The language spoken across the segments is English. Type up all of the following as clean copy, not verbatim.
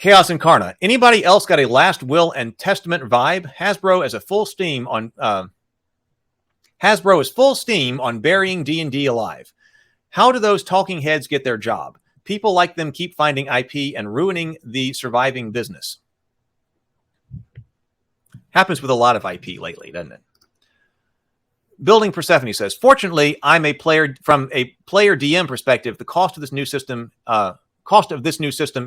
Chaos Incarna. Anybody else got a Last Will and Testament vibe? Hasbro is full steam on burying D&D alive. How do those talking heads get their job? People like them keep finding IP and ruining the surviving business. Happens with a lot of IP lately, doesn't it? Building Persephone says, fortunately, I'm a player from a player DM perspective. The cost of this new system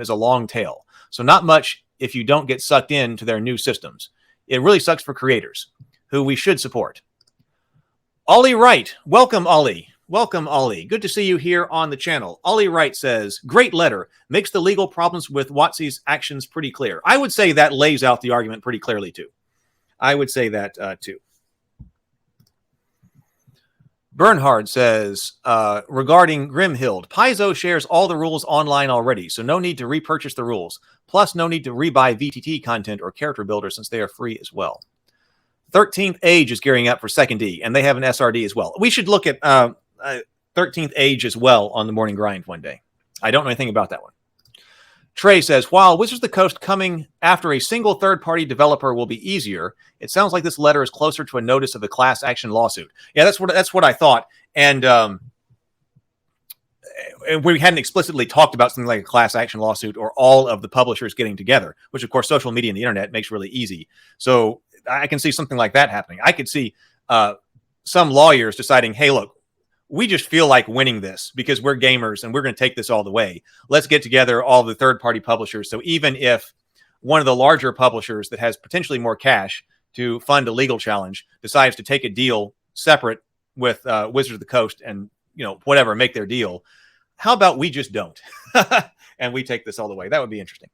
is a long tail. So not much if you don't get sucked into their new systems. It really sucks for creators, who we should support. Ollie Wright. Welcome, Ollie. Welcome, Ollie. Good to see you here on the channel. Ollie Wright says, great letter. Makes the legal problems with WotC's actions pretty clear. I would say that lays out the argument pretty clearly, too. I would say that, too. Bernhard says, regarding Grimhild, Paizo shares all the rules online already, so no need to repurchase the rules. Plus, no need to rebuy VTT content or character builder since they are free as well. 13th Age is gearing up for 2nd D, and they have an SRD as well. We should look at 13th Age as well on the Morning Grind one day. I don't know anything about that one. Trey says, while Wizards of the Coast coming after a single third-party developer will be easier, it sounds like this letter is closer to a notice of a class action lawsuit. Yeah, that's what I thought. And we hadn't explicitly talked about something like a class action lawsuit or all of the publishers getting together, which, of course, social media and the internet makes really easy. So I can see something like that happening. I could see some lawyers deciding, hey, look, we just feel like winning this because we're gamers and we're going to take this all the way. Let's get together all the third-party publishers. So even if one of the larger publishers that has potentially more cash to fund a legal challenge decides to take a deal separate with Wizards of the Coast and, whatever, make their deal, how about we just don't? And we take this all the way? That would be interesting.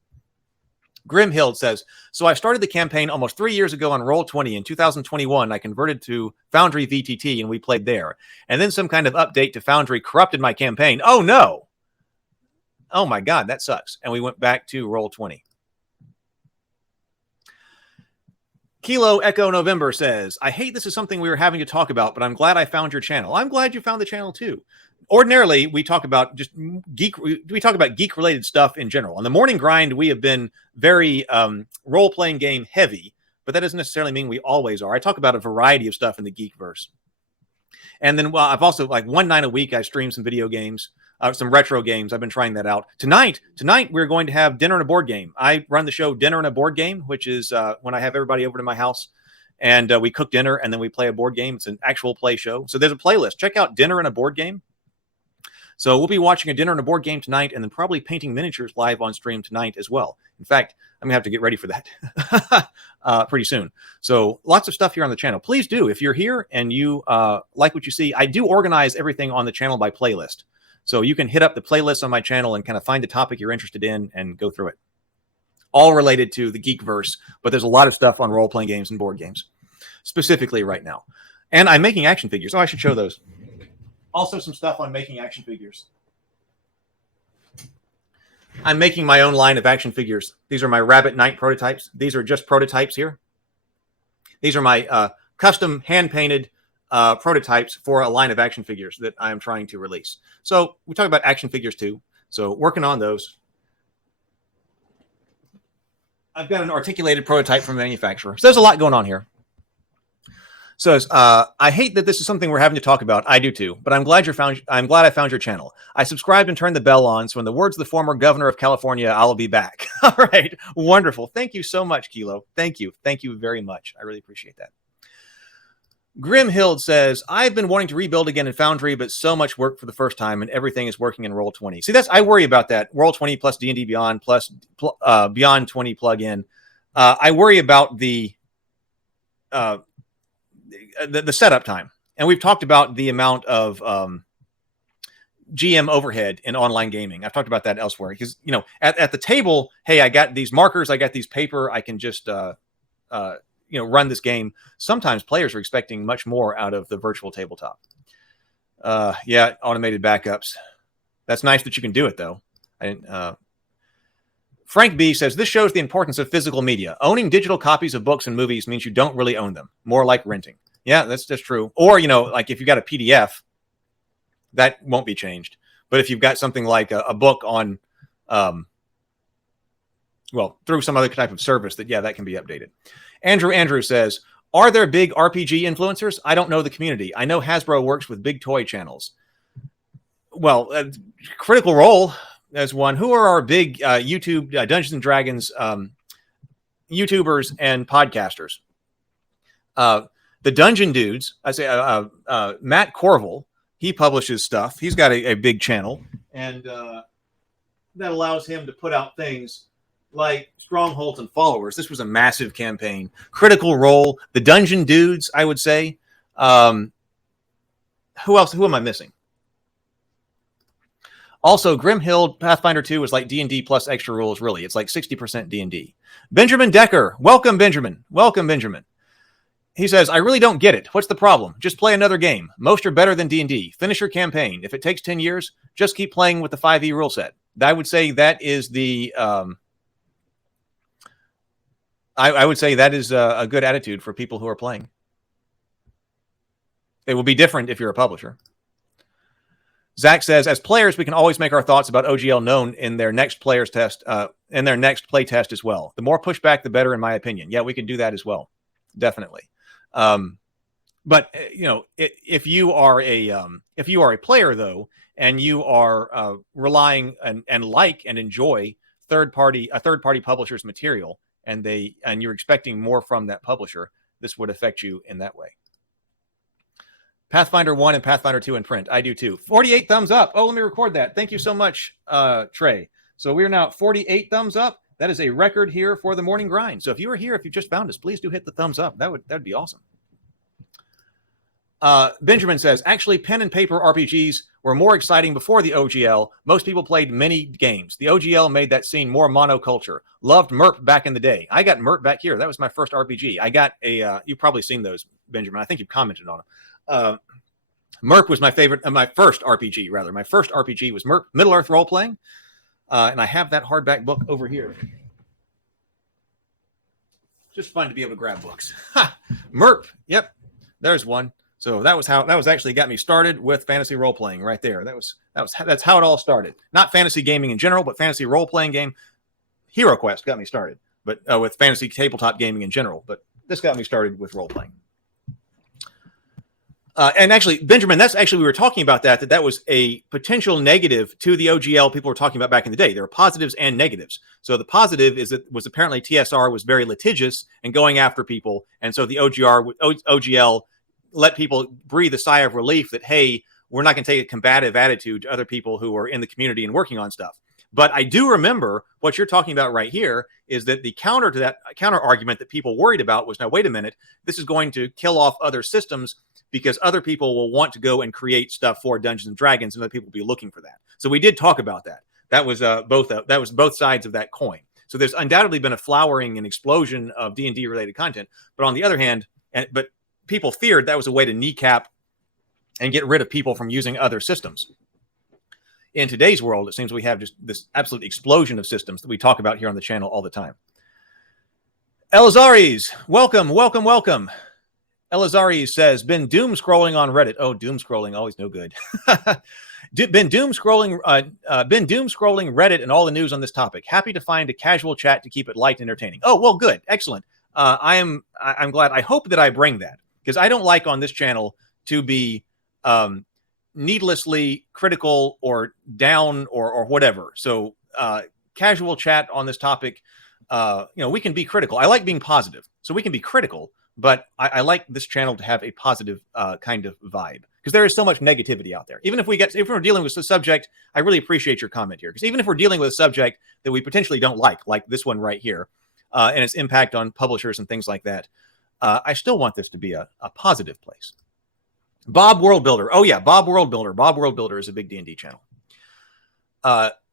Grimhild says, so I started the campaign almost 3 years ago on Roll20. In 2021, I converted to Foundry VTT and we played there. And then some kind of update to Foundry corrupted my campaign. Oh, no. Oh, my God, that sucks. And we went back to Roll20. Kilo Echo November says, I hate this is something we were having to talk about, but I'm glad I found your channel. I'm glad you found the channel, too. Ordinarily, we talk about just geek-related stuff in general. On the Morning Grind, we have been very role-playing game heavy, but that doesn't necessarily mean we always are. I talk about a variety of stuff in the Geekverse. And then I've also, like, one night a week, I stream some video games, some retro games. I've been trying that out. Tonight, we're going to have Dinner and a Board Game. I run the show Dinner and a Board Game, which is when I have everybody over to my house. And we cook dinner, and then we play a board game. It's an actual play show. So there's a playlist. Check out Dinner and a Board Game. So we'll be watching a Dinner and a Board Game tonight and then probably painting miniatures live on stream tonight as well. In fact, I'm going to have to get ready for that pretty soon. So lots of stuff here on the channel. Please do. If you're here and you like what you see, I do organize everything on the channel by playlist. So you can hit up the playlist on my channel and kind of find the topic you're interested in and go through it. All related to the Geekverse, but there's a lot of stuff on role-playing games and board games, specifically right now. And I'm making action figures. Oh, I should show those. Also some stuff on making action figures. I'm making my own line of action figures. These are my Rabbit Knight prototypes. These are just prototypes here. These are my custom hand-painted prototypes for a line of action figures that I'm trying to release. So we talk about action figures too. So working on those. I've got an articulated prototype from the manufacturer. So there's a lot going on here. So I hate that this is something we're having to talk about. I do too, but I'm glad I found your channel. I subscribed and turned the bell on, so in the words of the former governor of California, I'll be back. All right, wonderful. Thank you so much, Kilo. Thank you very much. I really appreciate that. Grimhild says, I've been wanting to rebuild again in Foundry, but so much work for the first time, and everything is working in Roll20. See, I worry about that. Roll20 plus D&D Beyond plus Beyond 20 plugin. I worry about the setup time. And we've talked about the amount of GM overhead in online gaming. I've talked about that elsewhere because, at the table, hey, I got these markers, I got these paper, I can just, run this game. Sometimes players are expecting much more out of the virtual tabletop. Yeah, automated backups. That's nice that you can do it, though. Frank B says, this shows the importance of physical media. Owning digital copies of books and movies means you don't really own them. More like renting. Yeah, that's true. Or, like if you got a PDF, that won't be changed. But if you've got something like a book on well, through some other type of service that can be updated. Andrew says, are there big RPG influencers? I don't know the community. I know Hasbro works with big toy channels. Well, Critical Role as one. Who are our big YouTube Dungeons and Dragons YouTubers and podcasters? The Dungeon Dudes. I say Matt Corville. He publishes stuff. He's got a big channel, and that allows him to put out things like Strongholds and Followers. This was a massive campaign. Critical Role, the Dungeon Dudes, I would say. Who else? Who am I missing? Also, Grimhild Pathfinder 2 is like D&D plus extra rules, really. It's like 60% D&D. Benjamin Decker. Welcome, Benjamin. Welcome, Benjamin. He says, I really don't get it. What's the problem? Just play another game. Most are better than D&D. Finish your campaign. If it takes 10 years, just keep playing with the 5e rule set. I would say that is the... I would say that is a good attitude for people who are playing. It will be different if you're a publisher. Zach says, as players, we can always make our thoughts about OGL known in their next players test, in their next play test as well. The more pushback, the better, in my opinion. Yeah, we can do that as well. Definitely. But you know, if you are a player though, and you are relying and enjoy third party publisher's material, and you're expecting more from that publisher, this would affect you in that way. Pathfinder 1 and Pathfinder 2 in print. I do too. 48 thumbs up. Oh, let me record that. Thank you so much, Trey. So we are now at 48 thumbs up. That is a record here for the morning grind. So if you are here, if you just found us, please do hit the thumbs up. That'd be awesome. Benjamin says, actually, pen and paper RPGs were more exciting before the OGL. Most people played mini games. The OGL made that scene more monoculture. Loved MERP back in the day. I got MERP back here. That was my first RPG. I got a, you've probably seen those, Benjamin. I think you've commented on them. MERP was my favorite, my first RPG, rather. My first RPG was MERP, Middle-earth role-playing. And I have that hardback book over here. Just fun to be able to grab books. MERP, yep, there's one. So that was actually got me started with fantasy role-playing right there. That's how it all started. Not fantasy gaming in general, but fantasy role-playing game. Hero Quest got me started, but with fantasy tabletop gaming in general. But this got me started with role-playing. And actually, Benjamin, that's actually, we were talking about that was a potential negative to the OGL people were talking about back in the day. There are positives and negatives. So the positive is that was apparently TSR was very litigious and going after people. And so the OGL let people breathe a sigh of relief that, hey, we're not going to take a combative attitude to other people who are in the community and working on stuff. But I do remember what you're talking about right here is that the counter to that counter argument that people worried about was, now, wait a minute, this is going to kill off other systems because other people will want to go and create stuff for Dungeons and Dragons, and other people will be looking for that. So we did talk about that. That was both sides of that coin. So there's undoubtedly been a flowering and explosion of D&D related content. But on the other hand, but people feared that was a way to kneecap and get rid of people from using other systems. In today's world, it seems we have just this absolute explosion of systems that we talk about here on the channel all the time. Elizares, welcome, welcome, welcome. Elizares says, been doom scrolling on Reddit. Oh, doom scrolling, always no good. been doom scrolling Reddit and all the news on this topic. Happy to find a casual chat to keep it light and entertaining. Oh, well, good, excellent. I'm glad. I hope that I bring that, because I don't like on this channel to be needlessly critical or down or whatever. So casual chat on this topic. We can be critical. I like being positive, so we can be critical. But I like this channel to have a positive kind of vibe, because there is so much negativity out there. Even if we're dealing with a subject, I really appreciate your comment here, because even if we're dealing with a subject that we potentially don't like this one right here, and its impact on publishers and things like that, I still want this to be a positive place. Bob World Builder. Oh yeah, Bob World Builder. Bob World Builder is a big D&D channel.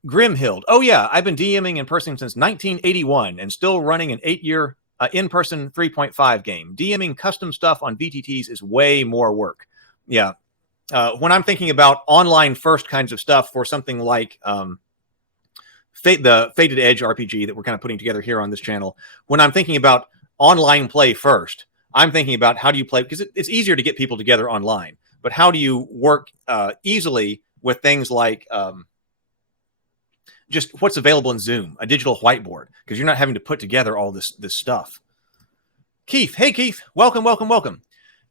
Grimhild. Oh yeah, I've been DMing in person since 1981 and still running an 8-year in-person 3.5 game. DMing custom stuff on VTTs is way more work. Yeah. When I'm thinking about online first kinds of stuff for something like the Fated Edge RPG that we're kind of putting together here on this channel, when I'm thinking about online play first, I'm thinking about how do you play, because it's easier to get people together online, but how do you work easily with things like just what's available in Zoom, a digital whiteboard, because you're not having to put together all this stuff. Keith, hey Keith, welcome.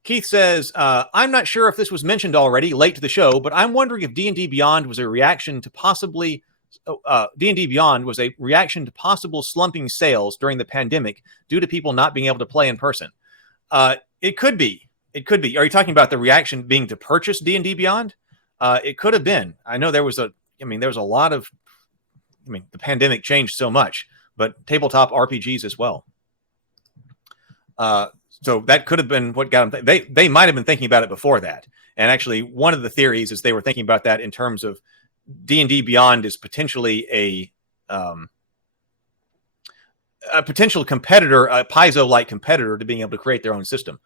Keith says, I'm not sure if this was mentioned already, late to the show, but I'm wondering if D&D Beyond was a reaction to possibly D&D Beyond was a reaction to possible slumping sales during the pandemic due to people not being able to play in person. It could be. Are you talking about the reaction being to purchase D&D Beyond? It could have been. I know there was a lot of, the pandemic changed so much, but tabletop RPGs as well. So that could have been what got them. They might have been thinking about it before that. And actually, one of the theories is they were thinking about that in terms of D&D Beyond is potentially a potential competitor, a Paizo-like competitor to being able to create their own system.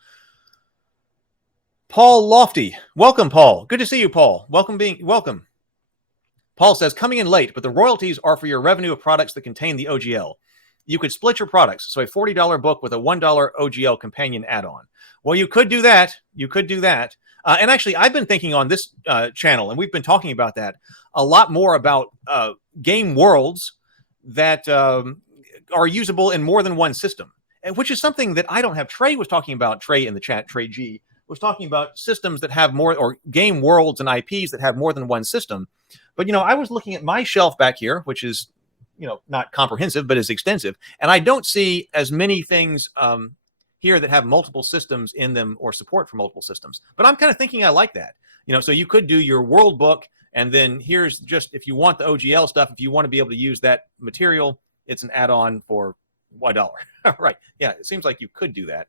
Paul Lofty, welcome, Paul. Good to see you, Paul. Welcome. Paul says, coming in late, but the royalties are for your revenue of products that contain the OGL. You could split your products, so a $40 book with a $1 OGL companion add-on. Well, you could do that. And actually, I've been thinking on this channel, and we've been talking about that a lot more about game worlds that are usable in more than one system, which is something that I don't have. Trey was talking about, Trey in the chat, Trey G, was talking about systems that have more, or game worlds and IPs that have more than one system. But, I was looking at my shelf back here, which is, not comprehensive, but is extensive. And I don't see as many things here that have multiple systems in them or support for multiple systems. But I'm kind of thinking I like that. So you could do your world book, and then here's just, if you want the OGL stuff, if you want to be able to use that material, it's an add-on for $1. Right. Yeah, it seems like you could do that.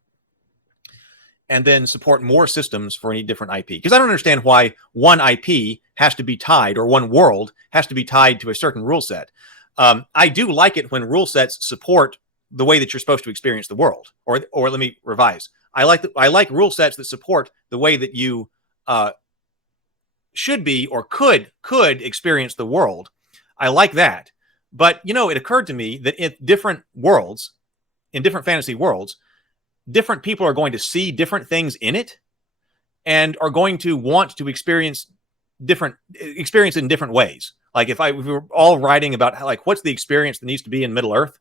And then support more systems for any different IP. Because I don't understand why one IP has to be tied, or one world has to be tied to a certain rule set. I do like it when rule sets support the way that you're supposed to experience the world. Or let me revise. I like rule sets that support the way that you should be or could experience the world. I like that. But, it occurred to me that in different fantasy worlds, different people are going to see different things in it and are going to want to experience it in different ways. Like if we were all writing about what's the experience that needs to be in Middle Earth,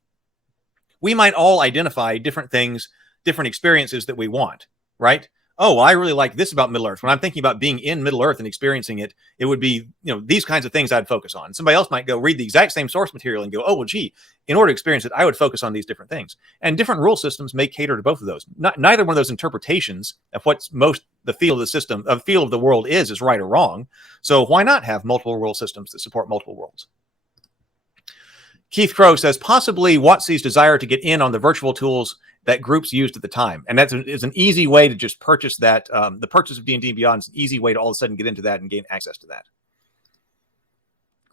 we might all identify different things, different experiences that we want, right? Oh, well, I really like this about Middle Earth. When I'm thinking about being in Middle Earth and experiencing it, it would be, these kinds of things I'd focus on. Somebody else might go read the exact same source material and go, oh, well, gee, in order to experience it, I would focus on these different things. And different rule systems may cater to both of those. Neither one of those interpretations of what's most the feel of the system, of feel of the world is right or wrong. So why not have multiple rule systems that support multiple worlds? Keith Crow says, possibly WotC's desire to get in on the virtual tools that groups used at the time. And that is an easy way to just purchase that. The purchase of D&D Beyond is an easy way to all of a sudden get into that and gain access to that.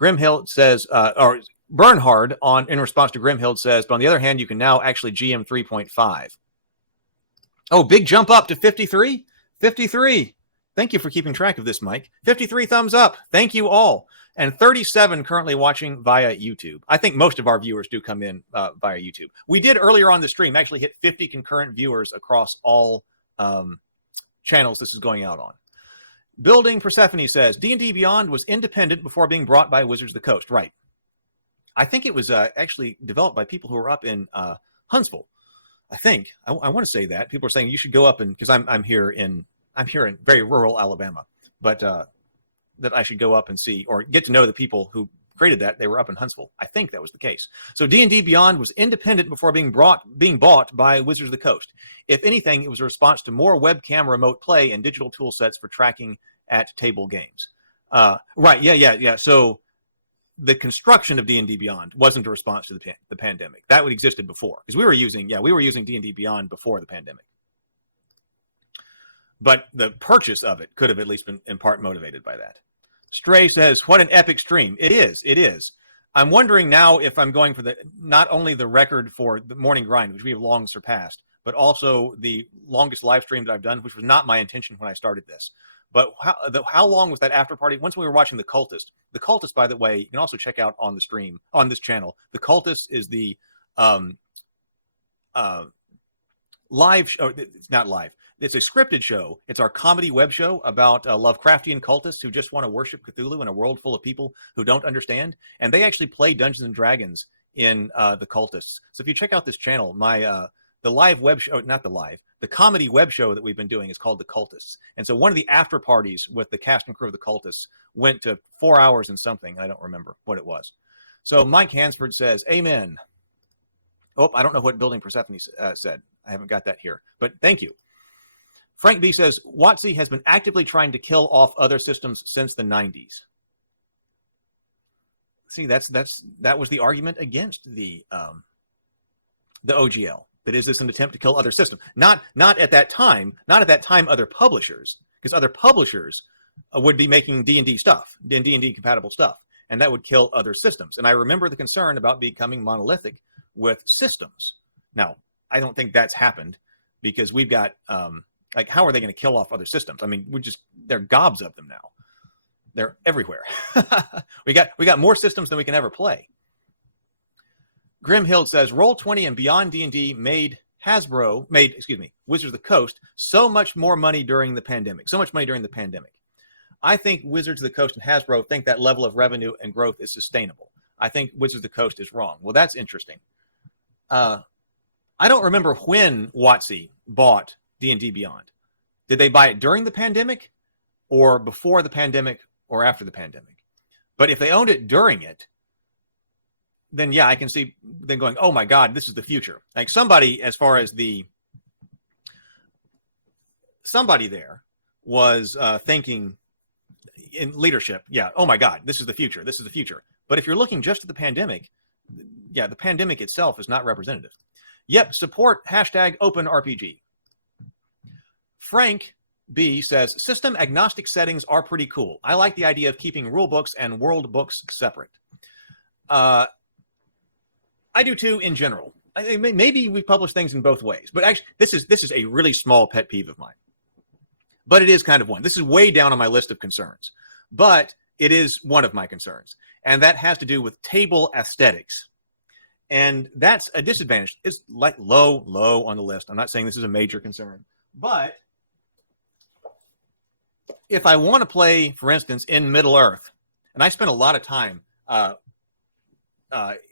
Grimhild says, or Bernhard in response to Grimhild says, but on the other hand, you can now actually GM 3.5. Oh, big jump up to 53? 53. Thank you for keeping track of this, Mike. 53 thumbs up. Thank you all. And 37 currently watching via YouTube. I think most of our viewers do come in via YouTube. We did earlier on the stream actually hit 50 concurrent viewers across all channels this is going out on. Building Persephone says, D&D Beyond was independent before being brought by Wizards of the Coast. Right. I think it was actually developed by people who were up in Huntsville. I think. I want to say that. People are saying you should go up and, because I'm here in very rural Alabama. But that I should go up and see or get to know the people who created that. They were up in Huntsville. I think that was the case. So D&D Beyond was independent before being bought by Wizards of the Coast. If anything, it was a response to more webcam remote play and digital tool sets for tracking at table games. Right. Yeah. So the construction of D&D Beyond wasn't a response to the pandemic. That would existed before, because we were using D&D Beyond before the pandemic. But the purchase of it could have at least been in part motivated by that. Stray says, what an epic stream. It is. I'm wondering now if I'm going for not only the record for the morning grind, which we have long surpassed, but also the longest live stream that I've done, which was not my intention when I started this. But how long was that after party? Once we were watching The Cultist. The Cultist, by the way, you can also check out on the stream, on this channel. The Cultist is the live show. It's not live. It's a scripted show. It's our comedy web show about Lovecraftian cultists who just want to worship Cthulhu in a world full of people who don't understand. And they actually play Dungeons and Dragons in the cultists. So if you check out this channel, my the live web show, not the live, the comedy web show that we've been doing is called The Cultists. And so one of the after parties with the cast and crew of The Cultists went to 4 hours and something. I don't remember what it was. So Mike Hansford says, amen. Oh, I don't know what Building Persephone said. I haven't got that here, but thank you. Frank B says, WotC has been actively trying to kill off other systems since the 90s. See, that was the argument against the OGL. That is this an attempt to kill other systems? Not at that time. Not at that time. Other publishers, because other publishers would be making D&D stuff, D&D compatible stuff, and that would kill other systems. And I remember the concern about becoming monolithic with systems. Now, I don't think that's happened because we've got like, how are they going to kill off other systems? I mean, there are gobs of them now. They're everywhere. we got more systems than we can ever play. Grimhild says, Roll20 and Beyond D&D made Wizards of the Coast so much more money during the pandemic. I think Wizards of the Coast and Hasbro think that level of revenue and growth is sustainable. I think Wizards of the Coast is wrong. Well, that's interesting. I don't remember when WotC bought D&D Beyond. Did they buy it during the pandemic or before the pandemic or after the pandemic? But if they owned it during it, then yeah, I can see them going, oh my God, this is the future. Like somebody there was thinking in leadership, yeah, oh my God, this is the future. But if you're looking just at the pandemic, yeah, the pandemic itself is not representative. Yep, support #OpenRPG. Frank B says, system agnostic settings are pretty cool. I like the idea of keeping rule books and world books separate. I do too, in general. Maybe we publish things in both ways, but actually, this is a really small pet peeve of mine. But it is kind of one. This is way down on my list of concerns, but it is one of my concerns, and that has to do with table aesthetics. And that's a disadvantage. It's like low on the list. I'm not saying this is a major concern, but if I want to play, for instance, in Middle-earth, and I spent a lot of time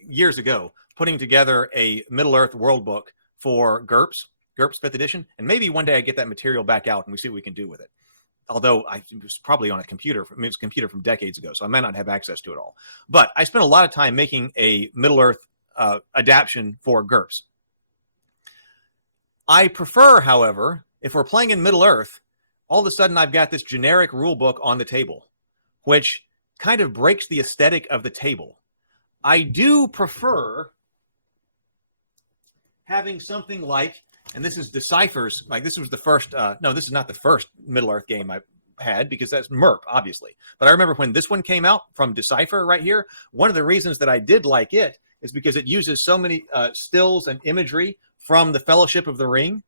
years ago putting together a Middle-earth world book for GURPS 5th edition, and maybe one day I get that material back out and we see what we can do with it. Although it was probably on a computer. It was a computer from decades ago, so I might not have access to it all. But I spent a lot of time making a Middle-earth adaptation for GURPS. I prefer, however, if we're playing in Middle-earth, all of a sudden I've got this generic rule book on the table, which kind of breaks the aesthetic of the table. I do prefer having something like, and this is Decipher's, like this was the first, no, this is not the first Middle-earth game I had because that's MERP, obviously. But I remember when this one came out from Decipher right here, one of the reasons that I did like it is because it uses so many stills and imagery from the Fellowship of the Ring.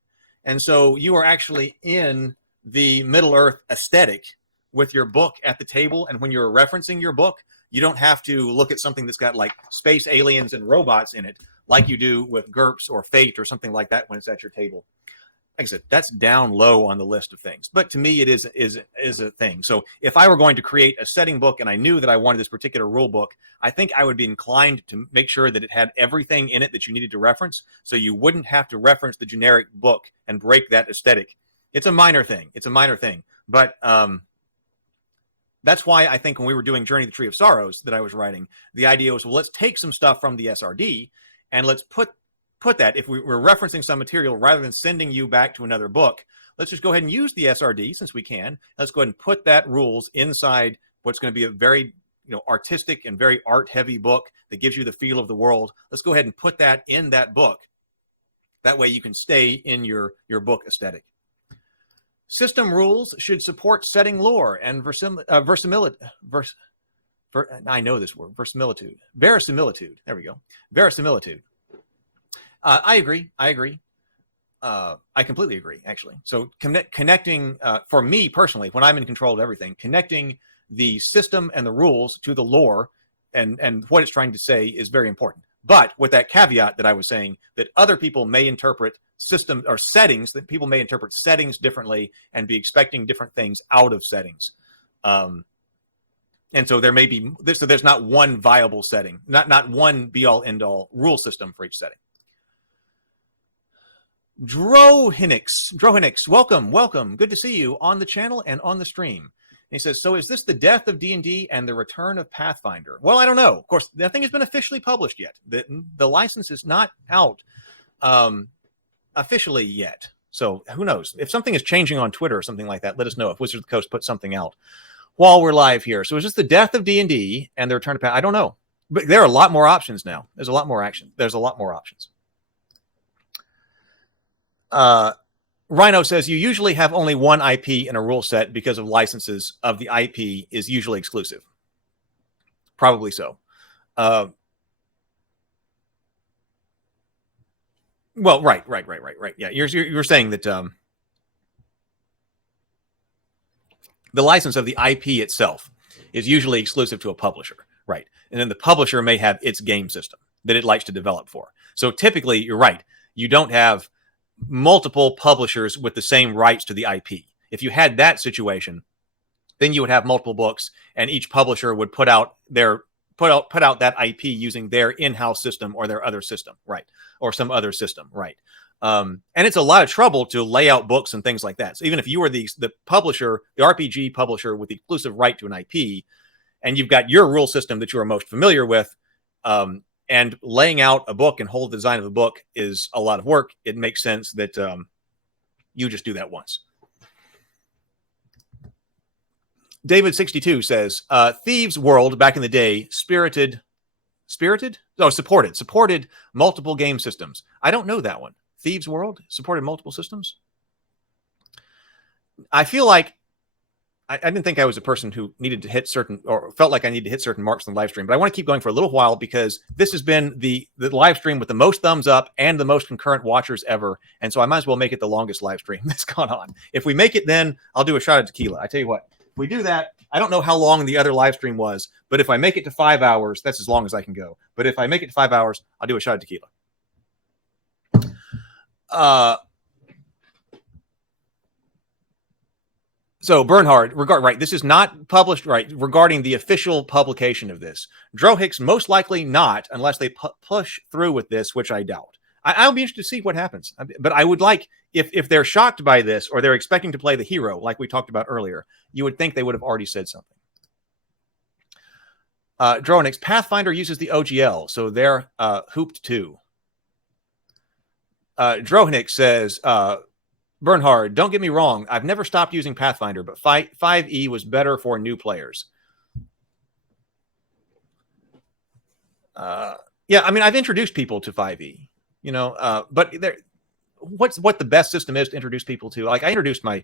And so you are actually in the Middle-earth aesthetic with your book at the table. And when you're referencing your book, you don't have to look at something that's got like space aliens and robots in it like you do with GURPS or Fate or something like that when it's at your table. Like I said, that's down low on the list of things. But to me, it is a thing. So if I were going to create a setting book and I knew that I wanted this particular rule book, I think I would be inclined to make sure that it had everything in it that you needed to reference, so you wouldn't have to reference the generic book and break that aesthetic. It's a minor thing. But that's why I think when we were doing Journey to the Tree of Sorrows that I was writing, the idea was, well, let's take some stuff from the SRD and let's put that, if we're referencing some material, rather than sending you back to another book, let's just go ahead and use the SRD since we can. Let's go ahead and put that rules inside what's going to be a very artistic and very art-heavy book that gives you the feel of the world. Let's go ahead and put that in that book. That way you can stay in your book aesthetic. System rules should support setting lore and verisimilitude. I know this word, verisimilitude. Verisimilitude. There we go. Verisimilitude. I agree. I completely agree, actually. So connecting, for me personally, when I'm in control of everything, connecting the system and the rules to the lore and what it's trying to say is very important. but with that caveat that I was saying, that other people may interpret system or settings, that people may interpret settings differently and be expecting different things out of settings. And so there may be, so there's not one viable setting, not one be all end all rule system for each setting. Drohinix, welcome. Good to see you on the channel and on the stream. And he says, so is this the death of D&D and the return of Pathfinder? Well, I don't know. Of course, nothing has been officially published yet. The license is not out officially yet. So who knows? If something is changing on Twitter or something like that, let us know if Wizards of the Coast puts something out while we're live here. So is this the death of D&D and the return of Pathfinder? I don't know. But there are a lot more options now. There's a lot more action. There's a lot more options. Rhino says you usually have only one IP in a rule set because of licenses of the IP is usually exclusive. Probably so. Well, right. Yeah, you're saying that the license of the IP itself is usually exclusive to a publisher, right? And then the publisher may have its game system that it likes to develop for. So typically, you're right. You don't have multiple publishers with the same rights to the IP. If you had that situation, then you would have multiple books, and each publisher would put out that IP using their in-house system or their other system, right? Or some other system, right? And it's a lot of trouble to lay out books and things like that. So even if you were the publisher, the RPG publisher with the exclusive right to an IP, and you've got your rule system that you are most familiar with, and laying out a book and whole design of a book is a lot of work, it makes sense that you just do that once. David62 says, Thieves World back in the day supported multiple game systems. I don't know that one. Thieves World supported multiple systems. I feel like I didn't think I was a person who needed to hit certain, or felt like I needed to hit certain marks in the live stream, but I want to keep going for a little while because this has been the live stream with the most thumbs up and the most concurrent watchers ever. And so I might as well make it the longest live stream that's gone on. If we make it, then I'll do a shot of tequila. I tell you what, if we do that, I don't know how long the other live stream was, but if I make it to 5 hours, that's as long as I can go. But if I make it to 5 hours, I'll do a shot of tequila. So Bernhard, right, this is not published, right, regarding the official publication of this. Drohix, most likely not, unless they push through with this, which I doubt. I'll be interested to see what happens. But I would like, if they're shocked by this, or they're expecting to play the hero, like we talked about earlier, you would think they would have already said something. Drohix, Pathfinder uses the OGL, so they're hooped too. Drohix says, Bernhard, don't get me wrong. I've never stopped using Pathfinder, but 5e was better for new players. Yeah, I mean, I've introduced people to 5e, but what the best system is to introduce people to. Like, I introduced my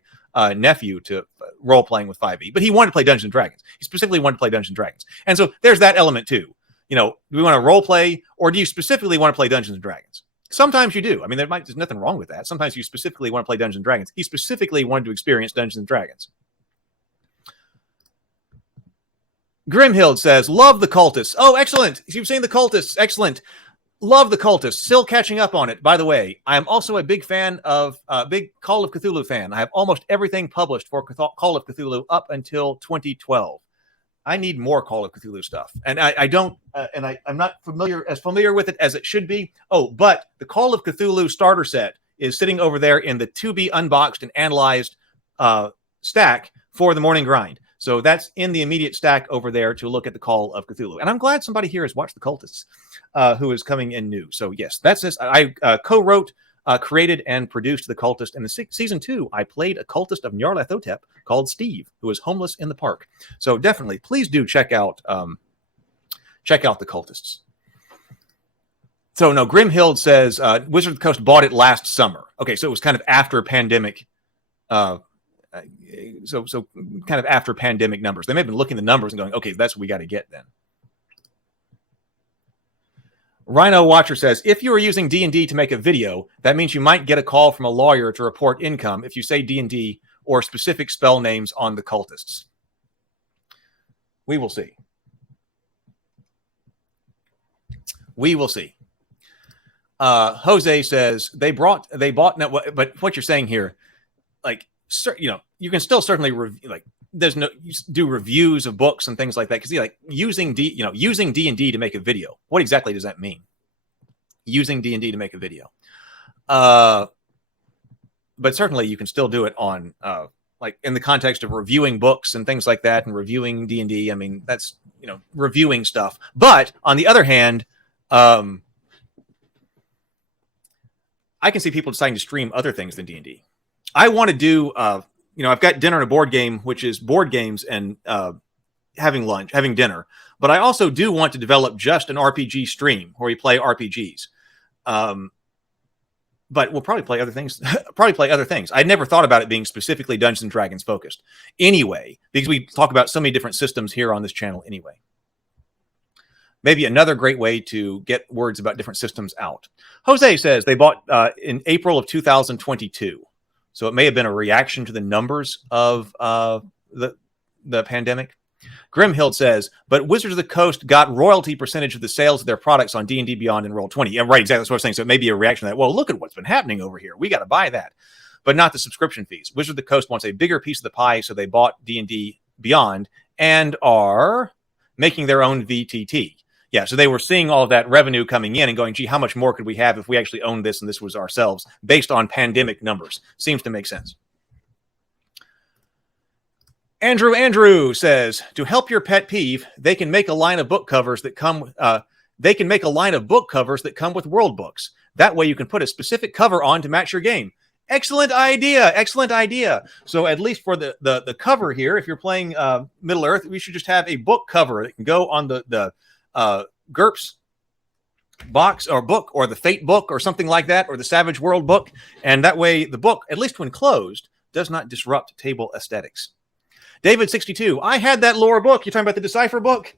nephew to role playing with 5e, but he wanted to play Dungeons and Dragons. He specifically wanted to play Dungeons and Dragons. And so there's that element too. Do we want to role play, or do you specifically want to play Dungeons and Dragons? Sometimes you do. I mean, there's nothing wrong with that. Sometimes you specifically want to play Dungeons and Dragons. He specifically wanted to experience Dungeons and Dragons. Grimhild says, love the cultists. Oh, excellent. You've seen the cultists. Excellent. Love the cultists. Still catching up on it. By the way, I am also a big fan of, big Call of Cthulhu fan. I have almost everything published for Call of Cthulhu up until 2012. I need more Call of Cthulhu stuff. And I don't, and I'm not as familiar with it as it should be. Oh, but the Call of Cthulhu starter set is sitting over there in the to be unboxed and analyzed stack for the morning grind. So that's in the immediate stack over there to look at the Call of Cthulhu. And I'm glad somebody here has watched the Cultists who is coming in new. So yes, that's this. I co-wrote, created, and produced the Cultist. In the season 2, I played a cultist of Nyarlathotep called Steve, who is homeless in the park. So definitely, please do check out the Cultists. So no, Grimhild says Wizard of the Coast bought it last summer. Okay, so it was kind of after pandemic. So kind of after pandemic numbers. They may have been looking at the numbers and going, okay, that's what we got to get then. Rhino Watcher says, if you are using D&D to make a video, that means you might get a call from a lawyer to report income if you say D&D or specific spell names on the cultists. We will see. We will see. Jose says they bought. But what you're saying here, like, you can still certainly there's no do reviews of books and things like that, because like using D&D to make a video. What exactly does that mean? Using D&D to make a video. But certainly you can still do it on like in the context of reviewing books and things like that, and reviewing D&D. I mean, that's reviewing stuff. But on the other hand, I can see people deciding to stream other things than D&D. I want to do I've got dinner and a board game, which is board games and having dinner. But I also do want to develop just an RPG stream where we play RPGs. But we'll probably play other things. I never thought about it being specifically Dungeons and Dragons focused anyway, because we talk about so many different systems here on this channel anyway. Maybe another great way to get words about different systems out. Jose says they bought in April of 2022. So it may have been a reaction to the numbers of the pandemic. Grimhild says, but Wizards of the Coast got royalty percentage of the sales of their products on D&D Beyond and Roll20. Yeah, right, exactly. That's what I was saying. So it may be a reaction to that. Well, look at what's been happening over here. We got to buy that. But not the subscription fees. Wizards of the Coast wants a bigger piece of the pie, so they bought D&D Beyond and are making their own VTT. Yeah, so they were seeing all of that revenue coming in and going, gee, how much more could we have if we actually owned this and this was ourselves, based on pandemic numbers? Seems to make sense. Andrew says, to help your pet peeve, they can make a line of book covers that come with world books. That way you can put a specific cover on to match your game. Excellent idea. So at least for the cover here, if you're playing Middle Earth, we should just have a book cover that can go on the GURPS box or book, or the Fate book or something like that, or the Savage World book. And that way the book, at least when closed, does not disrupt table aesthetics. David62, I had that lore book. You're talking about the Decipher book?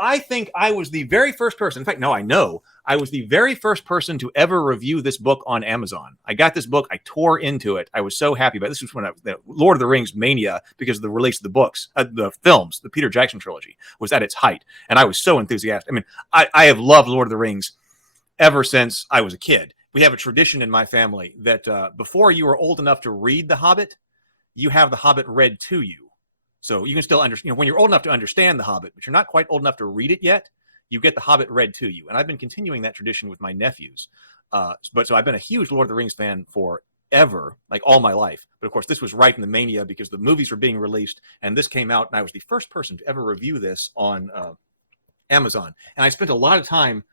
I think I was the very first person. In fact, no, I know. I was the very first person to ever review this book on Amazon. I got this book. I tore into it. I was so happy about it. This was when the Lord of the Rings mania, because of the release of the books, the films, the Peter Jackson trilogy, was at its height. And I was so enthusiastic. I mean, I have loved Lord of the Rings ever since I was a kid. We have a tradition in my family that before you are old enough to read The Hobbit, you have The Hobbit read to you. So you can still understand, when you're old enough to understand The Hobbit, but you're not quite old enough to read it yet, you get The Hobbit read to you. And I've been continuing that tradition with my nephews. So I've been a huge Lord of the Rings fan forever, like all my life. But of course, this was right in the mania because the movies were being released, and this came out, and I was the first person to ever review this on Amazon. And I spent a lot of time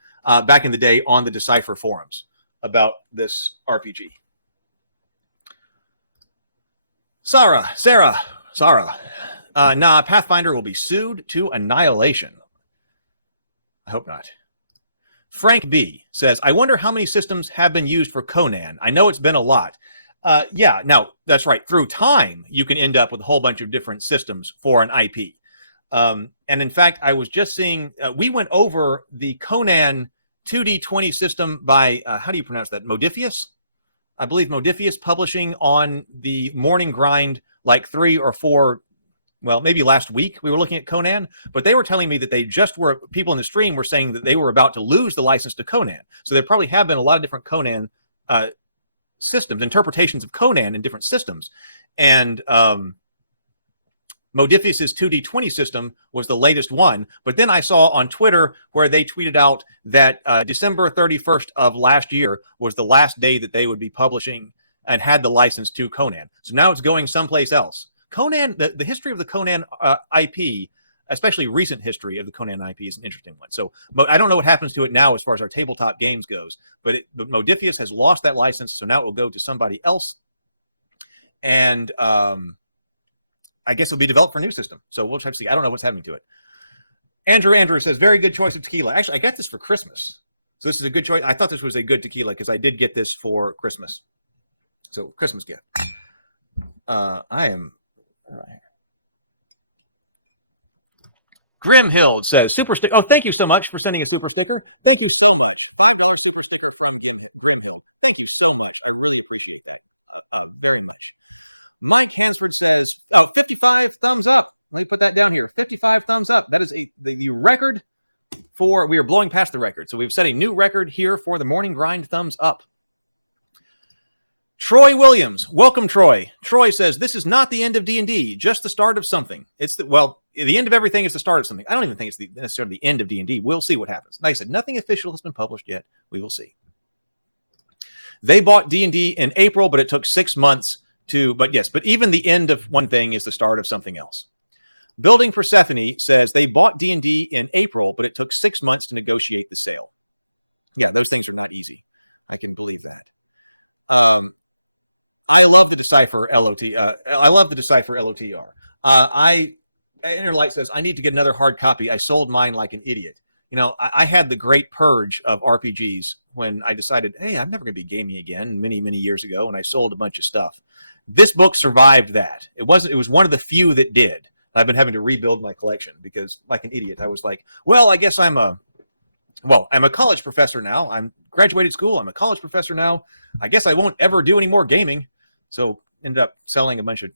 back in the day on the Decipher forums about this RPG. Sarah. Nah, Pathfinder will be sued to annihilation. I hope not. Frank B says, I wonder how many systems have been used for Conan. I know it's been a lot. Yeah, now, that's right. Through time, you can end up with a whole bunch of different systems for an IP. And in fact, I was just seeing, we went over the Conan 2D20 system by, how do you pronounce that? Modifius? I believe Modifius Publishing on the Morning Grind, like 3 or 4, well, maybe last week we were looking at Conan, but they were telling me that people in the stream were saying that they were about to lose the license to Conan. So there probably have been a lot of different Conan systems, interpretations of Conan in different systems. And Modifius's 2D20 system was the latest one. But then I saw on Twitter where they tweeted out that December 31st of last year was the last day that they would be publishing and had the license to Conan. So now it's going someplace else. Conan, the history of the Conan IP, especially recent history of the Conan IP, is an interesting one. So I don't know what happens to it now as far as our tabletop games goes, but Modifius has lost that license, so now it will go to somebody else. And I guess it'll be developed for a new system. So we'll have to see. I don't know what's happening to it. Andrew says, very good choice of tequila. Actually, I got this for Christmas. So this is a good choice. I thought this was a good tequila because I did get this for Christmas. So Christmas gift. I am... Grimhild says, super sticker. Oh, thank you so much for sending a super sticker. Thank you so much. $5 super sticker from Grimhild. Thank you so much. I really appreciate that very much. Mike Clifford says, 55 thumbs up. Let's put that down here. 55 thumbs up. That is the new record. We are blowing past the record. So Troy Williams, welcome, Troy. Troy says, this is not the end of D&D. Just the start of something. It's the, the end of everything is the start of something. I'm honestly, this is the end of D&D. We'll see what happens. Like I said, nothing official yet. We'll see. They bought D&D in April, but it took 6 months to, I guess, but even the end of one thing is the start of something else. Nolan Persephone says, they bought D&D in April, but it took 6 months to negotiate the sale. Yeah, those things are not easy. I can believe that. I love the Decipher LOT. I love the Decipher LOTR. Interlight says, I need to get another hard copy. I sold mine like an idiot. You know, I had the great purge of RPGs when I decided, hey, I'm never going to be gaming again many, many years ago, and I sold a bunch of stuff. This book survived that. It was one of the few that did. I've been having to rebuild my collection because, like an idiot, I was like, well, I guess I'm a college professor now. I'm graduated school. I'm a college professor now. I guess I won't ever do any more gaming. So ended up selling a bunch of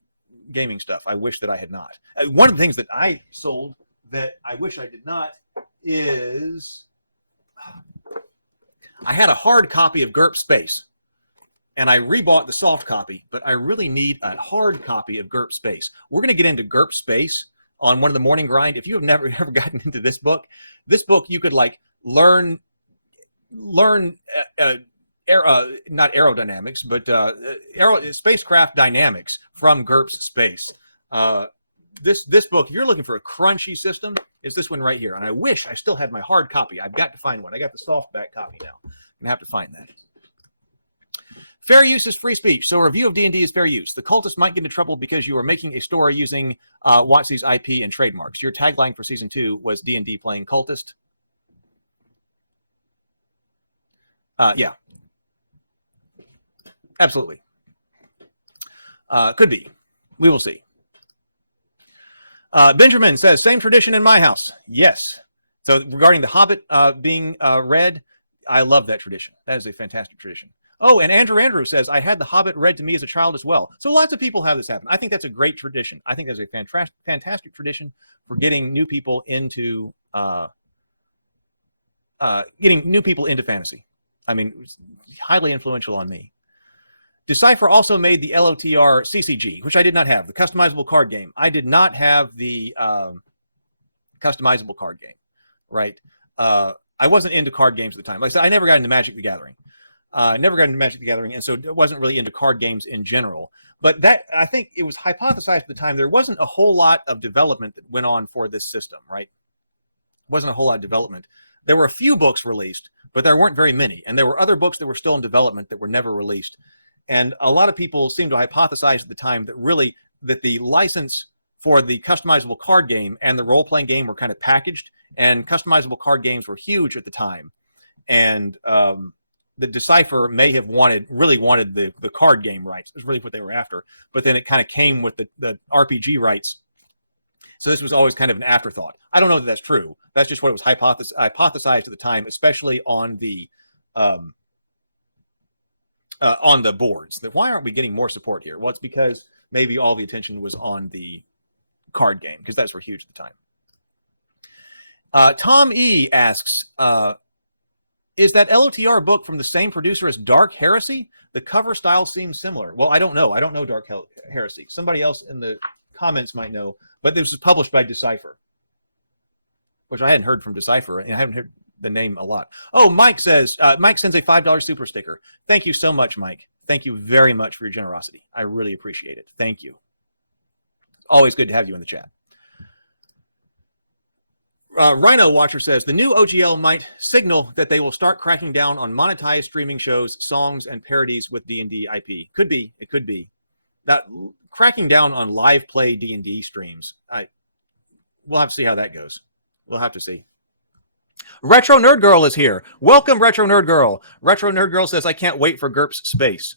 gaming stuff. I wish that I had not. One of the things that I sold that I wish I did not is I had a hard copy of GURP Space, and I rebought the soft copy, but I really need a hard copy of GURP Space. We're going to get into GURP Space on one of the morning grind. If you have never gotten into this book you could like learn not aerodynamics, but spacecraft dynamics from GURPS Space. This book, if you're looking for a crunchy system, is this one right here. And I wish I still had my hard copy. I've got to find one. I got the softback copy now. I'm gonna have to find that. Fair use is free speech, so a review of D&D is fair use. The cultist might get into trouble because you are making a story using WotC's IP and trademarks. Your tagline for season 2 was D&D playing cultist. Yeah. Absolutely. Could be. We will see. Benjamin says, same tradition in my house. Yes. So regarding The Hobbit being read, I love that tradition. That is a fantastic tradition. Oh, and Andrew says, I had The Hobbit read to me as a child as well. So lots of people have this happen. I think that's a great tradition. I think that's a fantastic tradition for getting new people into fantasy. I mean, it's highly influential on me. Decipher also made the LOTR CCG, which I did not have, the customizable card game. I did not have the customizable card game, right? I wasn't into card games at the time. Like I said, I never got into Magic the Gathering. And so I wasn't really into card games in general. But that, I think it was hypothesized at the time, there wasn't a whole lot of development that went on for this system, right? Wasn't a whole lot of development. There were a few books released, but there weren't very many. And there were other books that were still in development that were never released. And a lot of people seem to hypothesize at the time that the license for the customizable card game and the role-playing game were kind of packaged, and customizable card games were huge at the time. And the Decipher may have really wanted the card game rights. That's really what they were after. But then it kind of came with the RPG rights. So this was always kind of an afterthought. I don't know that that's true. That's just what it was hypothesized at the time, especially on the boards. That why aren't we getting more support here? Well, it's because maybe all the attention was on the card game, because that's were huge at the time. Tom E asks, is that LOTR book from the same producer as Dark Heresy? The cover style seems similar. Well, I don't know. I don't know Dark Heresy. Somebody else in the comments might know, but this was published by Decipher, which I hadn't heard from Decipher, and I haven't heard the name a lot. Oh, Mike says, Mike sends a $5 super sticker. Thank you so much, Mike. Thank you very much for your generosity. I really appreciate it. Thank you. Always good to have you in the chat. Rhino Watcher says, the new OGL might signal that they will start cracking down on monetized streaming shows, songs, and parodies with D&D IP. Could be. It could be. That cracking down on live play D&D streams, we'll have to see how that goes. We'll have to see. Retro Nerd Girl is here. Welcome, Retro Nerd Girl. Retro Nerd Girl says, I can't wait for GURPS Space.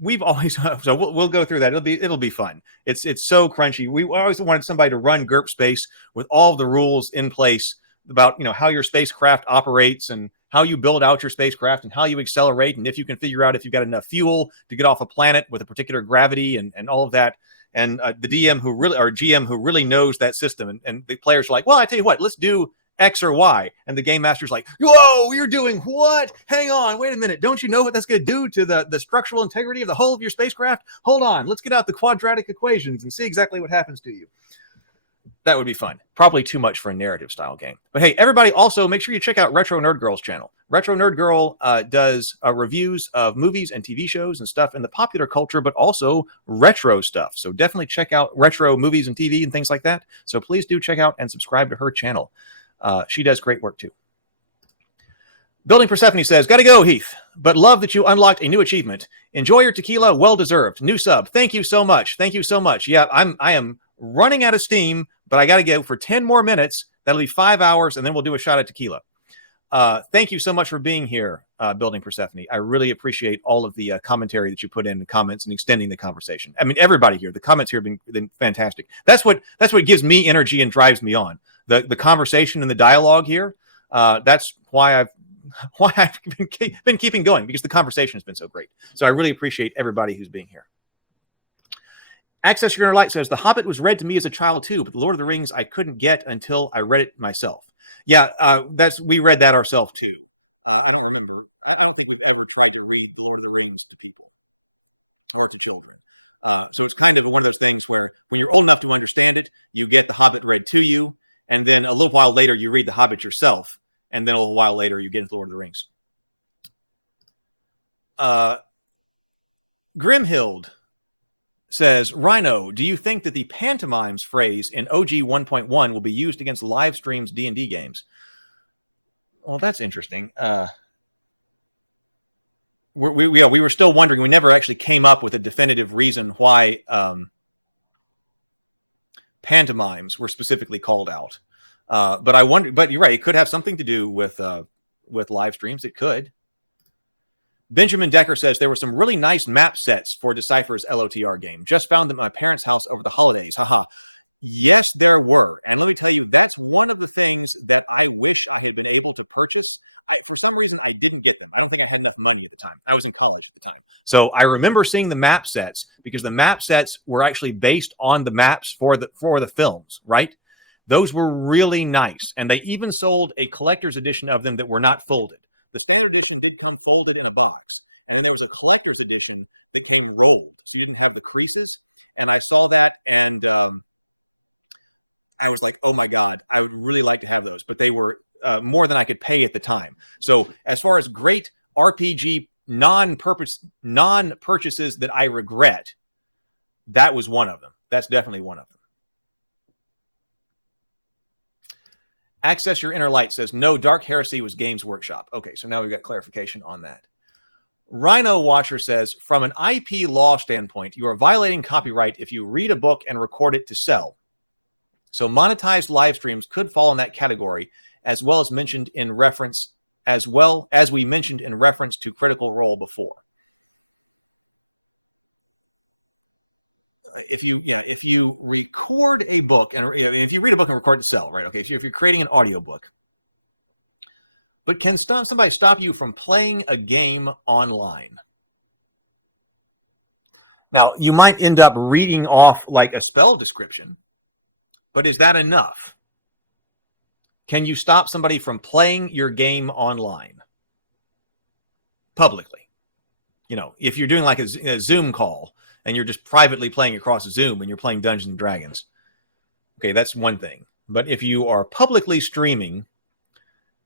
We've always, so we'll go through that. It'll be fun. It's so crunchy. We always wanted somebody to run GURPS Space with all the rules in place about, how your spacecraft operates and how you build out your spacecraft and how you accelerate, and if you can figure out if you've got enough fuel to get off a planet with a particular gravity and all of that. And the DM GM who really knows that system, and the players are like, well, I tell you what, let's do X or Y. And the game master's like, whoa, you're doing what? Hang on, wait a minute. Don't you know what that's going to do to the structural integrity of the hull of your spacecraft? Hold on, let's get out the quadratic equations and see exactly what happens to you. That would be fun. Probably too much for a narrative style game. But hey, everybody, also make sure you check out Retro Nerd Girl's channel. Retro Nerd Girl does reviews of movies and TV shows and stuff in the popular culture, but also retro stuff. So definitely check out retro movies and TV and things like that. So please do check out and subscribe to her channel. She does great work too. Building Persephone says, gotta go, Heath, but love that you unlocked a new achievement. Enjoy your tequila, well deserved. New sub. Thank you so much. Thank you so much. Yeah, I am running out of steam, but I got to go for 10 more minutes. That'll be 5 hours, and then we'll do a shot at tequila. Thank you so much for being here, Building Persephone. I really appreciate all of the commentary that you put in the comments and extending the conversation. I mean, everybody here, the comments here have been fantastic. That's what gives me energy and drives me on. The conversation and the dialogue here. That's why I've been keeping going, because the conversation has been so great. So I really appreciate everybody who's being here. Access Your Inner Light says, The Hobbit was read to me as a child too, but The Lord of the Rings I couldn't get until I read it myself. Yeah, we read that ourselves too. I remember, I don't think you've ever tried to read The Lord of the Rings to people or to children. So it's kind of one of those things where when you're old enough to understand it, you get The Hobbit read to you, and then a little while later you read The Hobbit yourself, and then a little while later you get The Lord of the Rings. Grimfield says, Ryan, do you think that the pantomimes phrase in OT 1.1 will be used against live streams DnD games? That's interesting. We were still wondering, we never actually came up with a definitive reason why pantomimes were specifically called out. But I wonder, but you're right, it could have something to do with live streams. It could. Benjamin Baker says there were some really nice map sets for the Cypher's LOTR game. Just found them at my parents' house over the holidays. Yes, there were. And let me tell you, that's one of the things that I wish I had been able to purchase. For some reason, I didn't get them. I don't think I had that money at the time. I was in college at the time. So I remember seeing the map sets, because the map sets were actually based on the maps for the films, right? Those were really nice. And they even sold a collector's edition of them that were not folded. The standard edition did come folded in a box, and then there was a collector's edition that came rolled, so you didn't have the creases. And I saw that, and I was like, "Oh my God, I would really like to have those," but they were more than I could pay at the time. So, as far as great RPG non-purchases that I regret, that was one of them. That's definitely one of them. Access Your Inner Light says, no, Dark Heresy was Games Workshop. Okay, so now we've got clarification on that. Rhino Watcher says, from an IP law standpoint, you are violating copyright if you read a book and record it to sell. So monetized live streams could fall in that category, as well as we mentioned in reference to Critical Role before. If you record a book, and if you read a book and record to sell, right? Okay, if you're creating an audiobook, but can somebody stop you from playing a game online? Now, you might end up reading off like a spell description, but is that enough? Can you stop somebody from playing your game online publicly? If you're doing like a Zoom call, and you're just privately playing across Zoom and you're playing Dungeons and Dragons. Okay, that's one thing. But if you are publicly streaming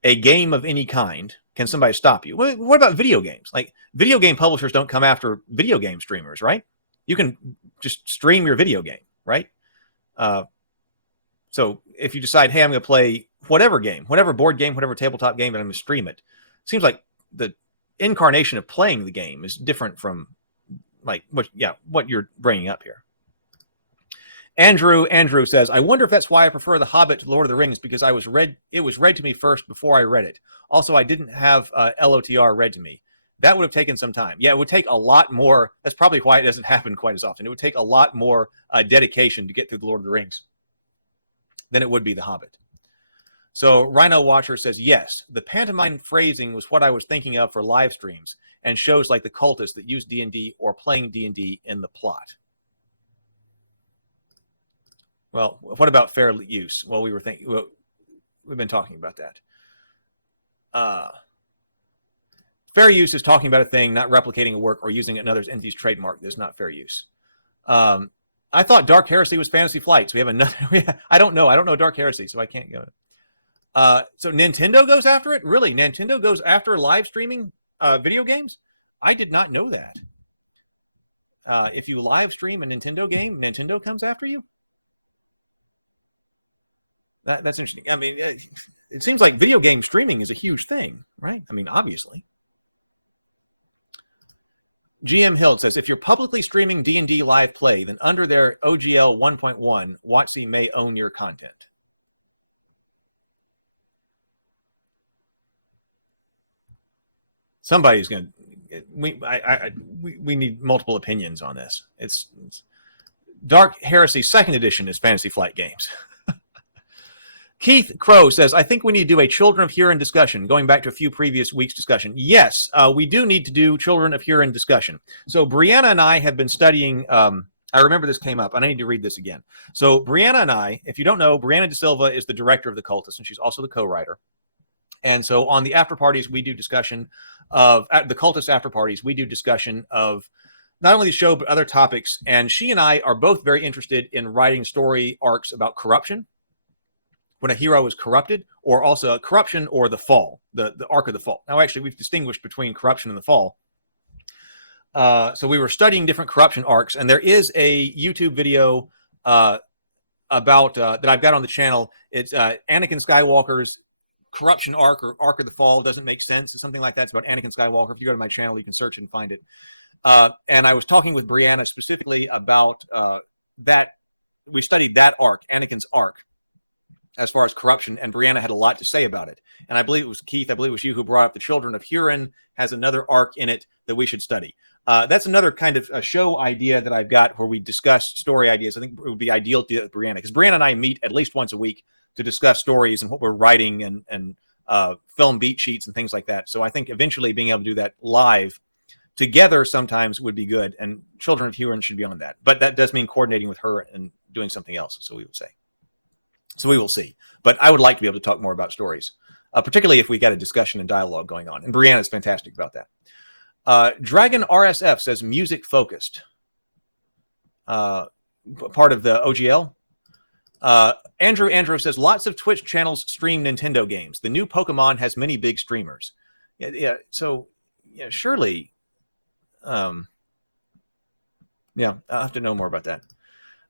a game of any kind, can somebody stop you? What about video games? Like, video game publishers don't come after video game streamers, right? You can just stream your video game, right? So if you decide, hey, I'm going to play whatever game, whatever board game, whatever tabletop game, and I'm going to stream it, seems like the incarnation of playing the game is different from what you're bringing up here. Andrew says, I wonder if that's why I prefer The Hobbit to Lord of the Rings, because it was read to me first before I read it. Also, I didn't have LOTR read to me. That would have taken some time. Yeah, it would take a lot more. That's probably why it doesn't happen quite as often. It would take a lot more dedication to get through The Lord of the Rings than it would be The Hobbit. So Rhino Watcher says, yes, the pantomime phrasing was what I was thinking of for live streams and shows like The Cultist that use D&D or playing D&D in the plot. Well, what about fair use? Well, we were thinking, We've been talking about that. Fair use is talking about a thing, not replicating a work or using another entity's trademark. That's not fair use. I thought Dark Heresy was Fantasy Flight. So we have another. I don't know Dark Heresy, so I can't go. So Nintendo goes after it? Really? Nintendo goes after live streaming video games? I did not know that. If you live stream a Nintendo game, Nintendo comes after you? That's interesting. I mean, it seems like video game streaming is a huge thing, right? I mean, obviously. GM Hill says, if you're publicly streaming D&D live play, then under their OGL 1.1, WotC may own your content. Somebody's going to... We need multiple opinions on this. It's Dark Heresy 2nd edition is Fantasy Flight games. Keith Crow says, I think we need to do a Children of Huron discussion, going back to a few previous weeks' discussion. Yes, we do need to do Children of Huron discussion. So Brianna and I have been studying, I remember this came up, and I need to read this again. So Brianna and I, if you don't know, Brianna De Silva is the director of The Cultists, and she's also the co-writer. And so on the after parties, we do discussion of, at the Cultist after parties, we do discussion of not only the show, but other topics. And she and I are both very interested in writing story arcs about corruption, when a hero is corrupted, or also corruption or the fall, the arc of the fall. Now, actually, we've distinguished between corruption and the fall. So we were studying different corruption arcs, and there is a YouTube video about that I've got on the channel. It's Anakin Skywalker's corruption arc, or arc of the fall doesn't make sense. It's something like that. It's about Anakin Skywalker. If you go to my channel, you can search and find it. And I was talking with Brianna specifically about that. We studied that arc, Anakin's arc, as far as corruption, and Brianna had a lot to say about it. And I believe it was Keith, I believe it was you who brought up the Children of Huron has another arc in it that we should study. That's another kind of a show idea that I've got where we discuss story ideas. I think it would be ideal to do with Brianna, because Brianna and I meet at least once a week to discuss stories and what we're writing and film beat sheets and things like that. So I think eventually being able to do that live together sometimes would be good, and Children of Huron should be on that. But that does mean coordinating with her and doing something else, so we would say. So we will see. But I would like to be able to talk more about stories, particularly if we got a discussion and dialogue going on. And Brianna is fantastic about that. Dragon RSF says music focused. Part of the OGL. Andrew says lots of Twitch channels stream Nintendo games. The new Pokemon has many big streamers. Surely. I'll have to know more about that.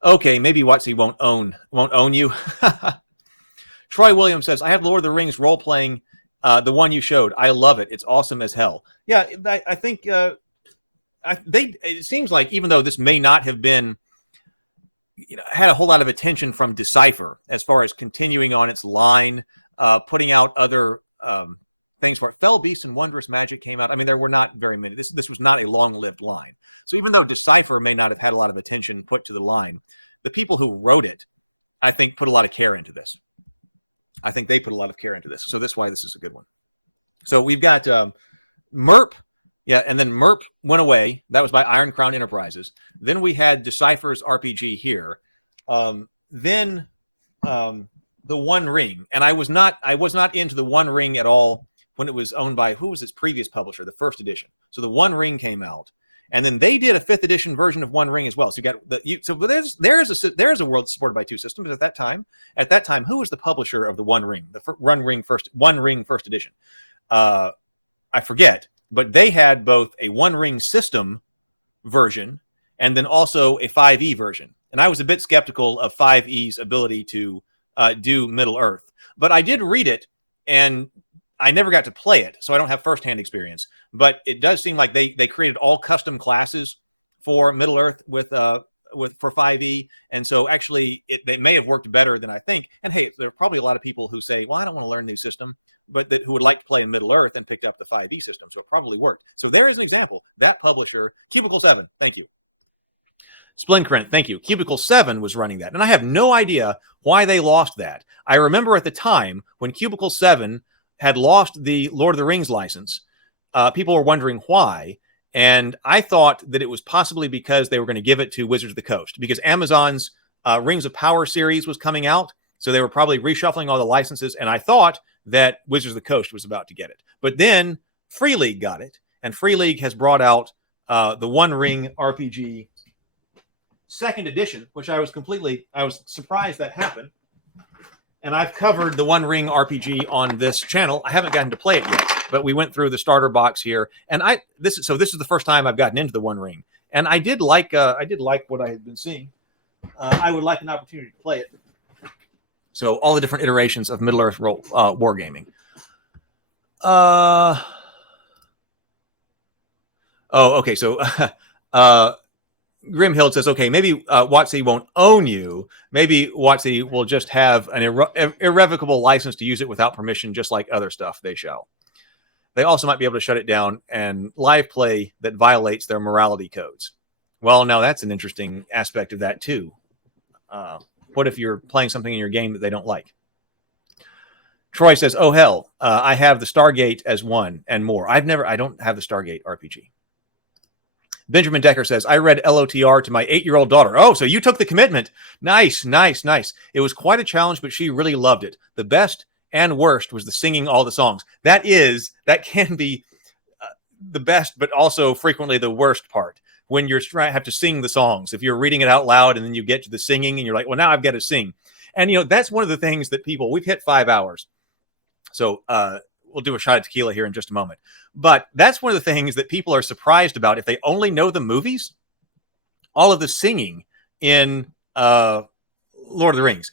Okay, maybe WotC won't own you. Troy Williams says, I have Lord of the Rings role-playing, the one you showed. I love it. It's awesome as hell. Yeah, I think it seems like even though this may not have been, had a whole lot of attention from Decipher as far as continuing on its line, putting out other things. Fell Beast and Wondrous Magic came out. I mean, there were not very many. This was not a long-lived line. So even though Decipher may not have had a lot of attention put to the line, the people who wrote it, I think, put a lot of care into this. I think they put a lot of care into this. So that's why this is a good one. So we've got MERP, and then MERP went away. That was by Iron Crown Enterprises. Then we had Decipher's RPG here. Then the One Ring, and I was not into the One Ring at all when it was owned by, who was its previous publisher, the first edition. So the One Ring came out. And then they did a 5th edition version of One Ring as well. So there's a world supported by 2 systems. At that time, who was the publisher of the One Ring? The One Ring first edition. I forget, but they had both a One Ring system version and then also a 5e version. And I was a bit skeptical of 5e's ability to do Middle Earth, but I did read it, and I never got to play it, so I don't have first-hand experience. But it does seem like they created all custom classes for Middle Earth for 5e, and so actually they may have worked better than I think. And hey, there are probably a lot of people who say, well, I don't want to learn a new system, but who would like to play Middle Earth and pick up the 5e system, so it probably worked. So there is an example. That publisher, Cubicle 7, thank you. Splinkrent, thank you. Cubicle 7 was running that, and I have no idea why they lost that. I remember at the time when Cubicle 7 had lost the Lord of the Rings license, people were wondering why, and I thought that it was possibly because they were going to give it to Wizards of the Coast, because Amazon's Rings of Power series was coming out, So they were probably reshuffling all the licenses, and I thought that Wizards of the Coast was about to get it. But then Free League got it, and Free League has brought out the One Ring RPG second edition, which I was surprised that happened. And I've covered the One Ring RPG on this channel. I haven't gotten to play it yet, but we went through the starter box here, and this is the first time I've gotten into the One Ring, and I did like what I had been seeing. I would like an opportunity to play it. So all the different iterations of Middle Earth wargaming. Okay. So Grimhild says, okay, maybe WotC won't own you. Maybe WotC will just have an irrevocable license to use it without permission, just like other stuff they shall. They also might be able to shut it down and live play that violates their morality codes. Well, now that's an interesting aspect of that too. What if you're playing something in your game that they don't like? Troy says, oh, hell, I have the Stargate as one and more. I don't have the Stargate RPG. Benjamin Decker says, I read LOTR to my 8-year-old daughter. Oh, so you took the commitment. Nice. It was quite a challenge, but she really loved it. The best and worst was the singing all the songs. That can be the best, but also frequently the worst part. When you're have to sing the songs, if you're reading it out loud and then you get to the singing and you're like, well, now I've got to sing. And, that's one of the things that we've hit 5 hours. So we'll do a shot of tequila here in just a moment. But that's one of the things that people are surprised about if they only know the movies. All of the singing in Lord of the Rings.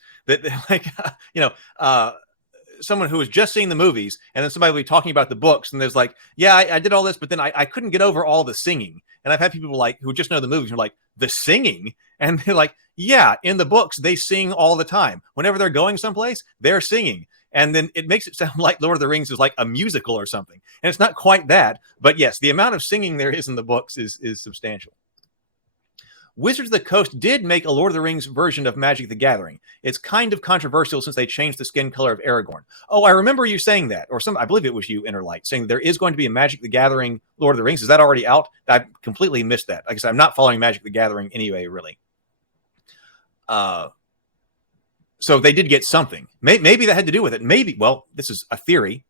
Someone who has just seen the movies and then somebody will be talking about the books and there's like, yeah, I did all this, but then I couldn't get over all the singing. And I've had people who just know the movies who are like, the singing? And they're like, yeah, in the books, they sing all the time. Whenever they're going someplace, they're singing. And then it makes it sound like Lord of the Rings is like a musical or something. And it's not quite that. But yes, the amount of singing there is in the books is substantial. Wizards of the Coast did make a Lord of the Rings version of Magic the Gathering. It's kind of controversial since they changed the skin color of Aragorn. Oh, I remember you saying that. I believe it was you, Interlight, saying there is going to be a Magic the Gathering Lord of the Rings. Is that already out? I completely missed that. Like I said, I'm not following Magic the Gathering anyway, really. So they did get something. Maybe that had to do with it. Maybe, well, this is a theory,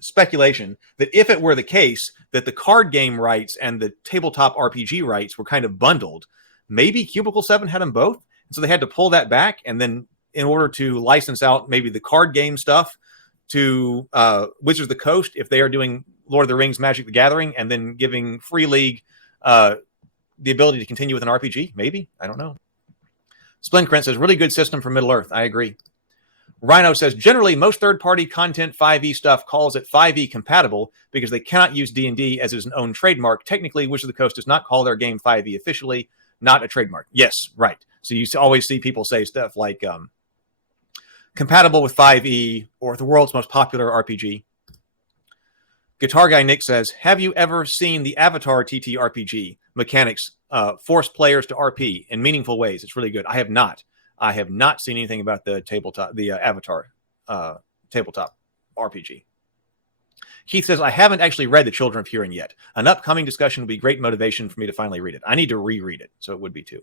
speculation, that if it were the case that the card game rights and the tabletop RPG rights were kind of bundled, maybe Cubicle 7 had them both. And so they had to pull that back. And then in order to license out maybe the card game stuff to Wizards of the Coast, if they are doing Lord of the Rings, Magic the Gathering, and then giving Free League the ability to continue with an RPG, maybe, I don't know. Splendkrent says, really good system for Middle Earth. I agree. Rhino says, generally, most third-party content 5e stuff calls it 5e compatible because they cannot use D&D as is an own trademark. Technically, Wizards of the Coast does not call their game 5e officially, not a trademark. Yes, right. So you always see people say stuff like compatible with 5e or the world's most popular RPG. Guitar Guy Nick says, have you ever seen the Avatar TTRPG mechanics force players to RP in meaningful ways? It's really good. I have not. I have not seen anything about the Avatar tabletop RPG. Heath says, I haven't actually read The Children of Hurin yet. An upcoming discussion would be great motivation for me to finally read it. I need to reread it, so it would be too.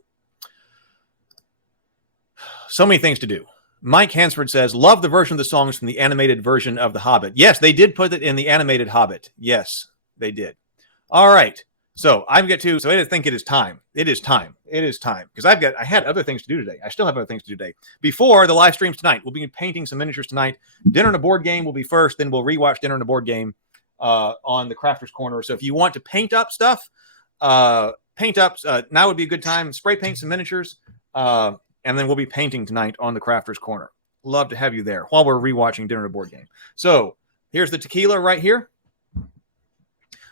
So many things to do. Mike Hansford says, love the version of the songs from the animated version of The Hobbit. Yes, they did put it in the animated Hobbit. Yes, they did. All right. So I think it is time. It is time. Because I had other things to do today. I still have other things to do today. Before the live streams tonight, we'll be painting some miniatures tonight. Dinner and a Board Game will be first. Then we'll rewatch Dinner and a Board Game on the Crafter's Corner. So if you want to paint up stuff, now would be a good time. Spray paint some miniatures. And then we'll be painting tonight on the Crafter's Corner. Love to have you there while we're rewatching Dinner and a Board Game. So here's the tequila right here.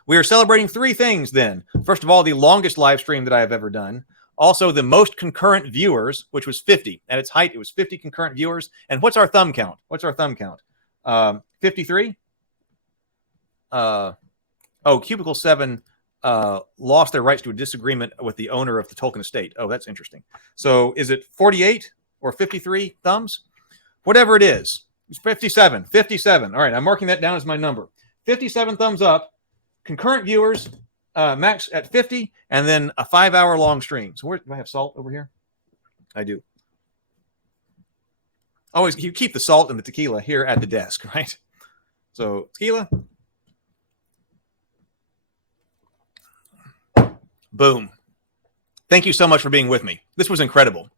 We are celebrating 3 things then. First of all, the longest live stream that I have ever done. Also, the most concurrent viewers, which was 50. At its height, it was 50 concurrent viewers. And what's our thumb count? 53? Cubicle 7 lost their rights to a disagreement with the owner of the Tolkien estate. Oh, that's interesting. So is it 48 or 53 thumbs? Whatever it is. It's 57. 57. All right, I'm marking that down as my number. 57 thumbs up. Concurrent viewers, max at 50, and then a 5-hour long stream. So do I have salt over here? I do. Always, you keep the salt and the tequila here at the desk, right? So tequila. Boom. Thank you so much for being with me. This was incredible.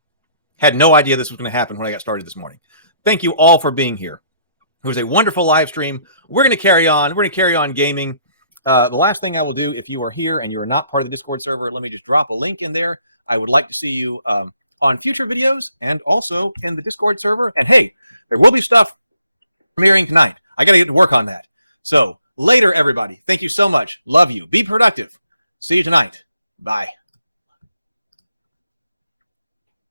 Had no idea this was going to happen when I got started this morning. Thank you all for being here. It was a wonderful live stream. We're going to carry on. We're going to carry on gaming. The last thing I will do, if you are here and you are not part of the Discord server, let me just drop a link in there. I would like to see you on future videos and also in the Discord server. And hey, there will be stuff premiering tonight. I got to get to work on that. So later, everybody. Thank you so much. Love you. Be productive. See you tonight. Bye.